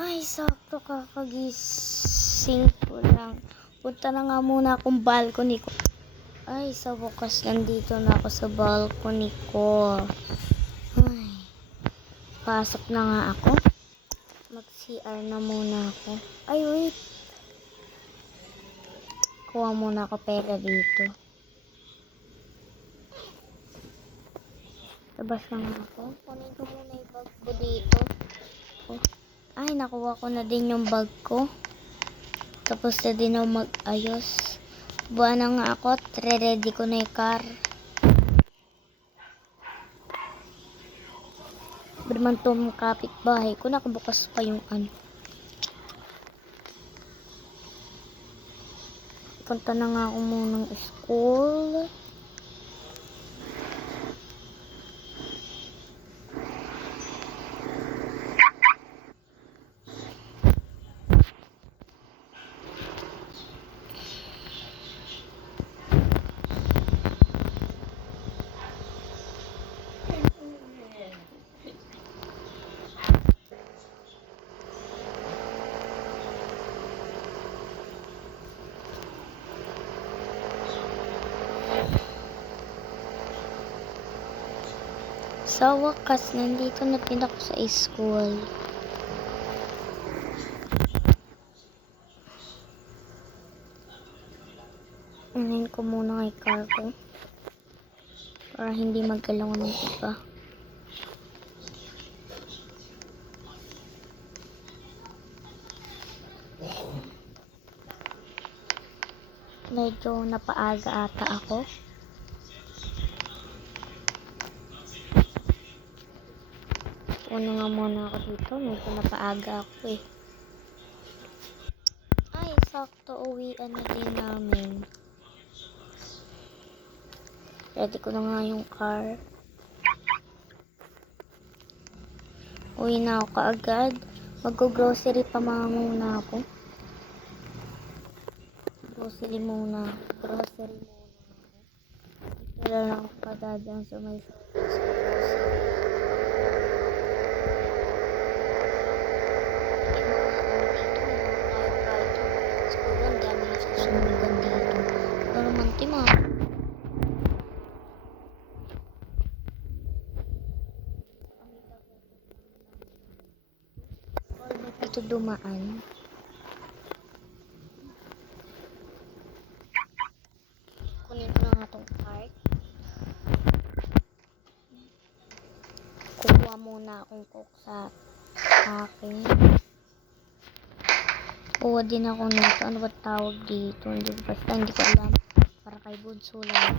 Ay, sakto kakagising ko lang. Punta na nga muna akong balcony ko. Ay, sa wakas nandito na ako sa balcony ko. Ay, pasok na nga ako. Mag-CR na muna ako. Ay, wait. Kuha muna ako pera dito. Labas na nga ako. Kunin ko muna yung bag ko dito. Oh. Ay, nakuha ko na din yung bag ko. Tapos na din ako mag-ayos. Buwan na nga ako at ready ko na yung car. Berman itong kapitbahay ko. Nakabukas pa yung ano. Punta na nga ako munang school. Sa wakas, nandito na din ako sa school. Unahin ko muna kay car ko. Para hindi magkalaw ng iba. Medyo napaaga ata ako. Una nga muna ako dito. Medyo napaaga ako eh. Ay, sakto. Uwian na din namin. Ready ko na nga yung car. Uwi na ako kaagad. Mag-grocery pa muna ako. Grocery muna. Dito lang ako padadaan sa may susunugan dito. Pero mantima. Ito dumaan. Kunin ko na nga itong card. Kukuha muna akong coke sa akin. Kuha din ako nito. Ano ba tawag dito? Basta hindi ko alam. Para kay Bunso lang.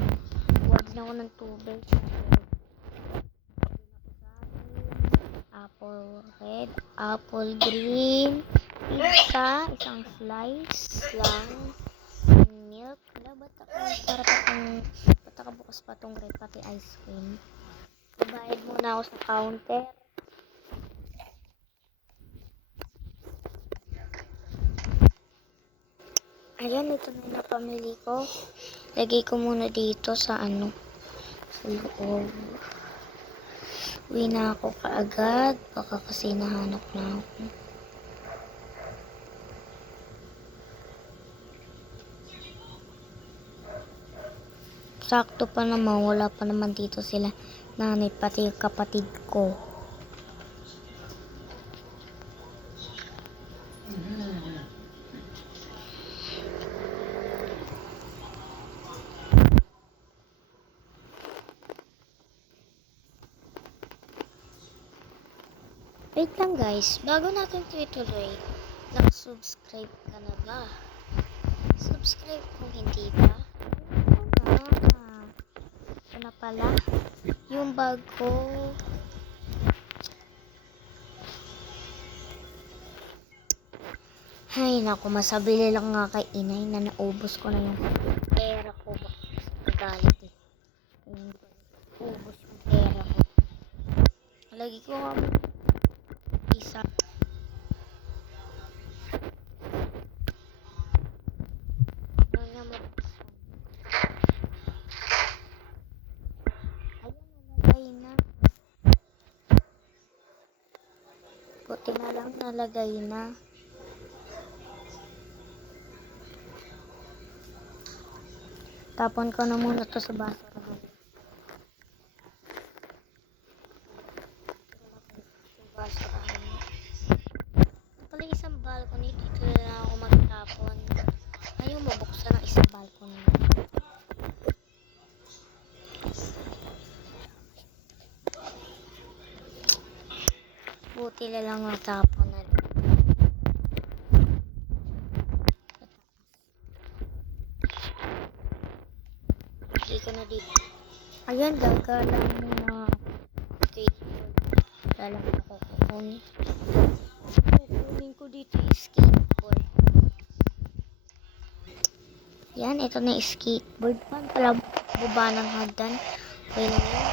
Kuha din ako ng tubig. Apple red, apple green, pizza, isang slice lang, milk. Wala ba't ako? Para ba't ako bukas pa itong red, pati ice cream. Bayad muna ako sa counter. Ayan, ito na yung napamili ko. Lagay ko muna dito sa ano, sa loob. Uwi na ako kaagad. Baka kasi nahanap na ako. Sakto pa naman. Wala pa naman dito sila nanay pati yung kapatid ko. Wait lang guys, bago natin ito ituloy, nag-subscribe ka na ba? Subscribe kung hindi pa. Ito na pala, yung bag ko. Ay naku, masabili lang nga kay inay na naubos ko na yung pera ko. Galit eh. Ubos yung pera ko. Lagi ko nga isa. Ayun na, nalagay na. Buti na lang nalagay na. Tapon ko na muna to sa basurahan. Basurahan. Ito pala isang balcony. Dito na lang ako magtapon. Ayaw mabuksan ang isang balcony. Buti na lang natapon na. Dito na dito. Ayan, gagalang muna skateboard. Dalang ako kukunin. Kukunin ko dito yung skateboard. Yan, ito na yung skateboard. Paano pala baba ng hagdan? Okay na yun.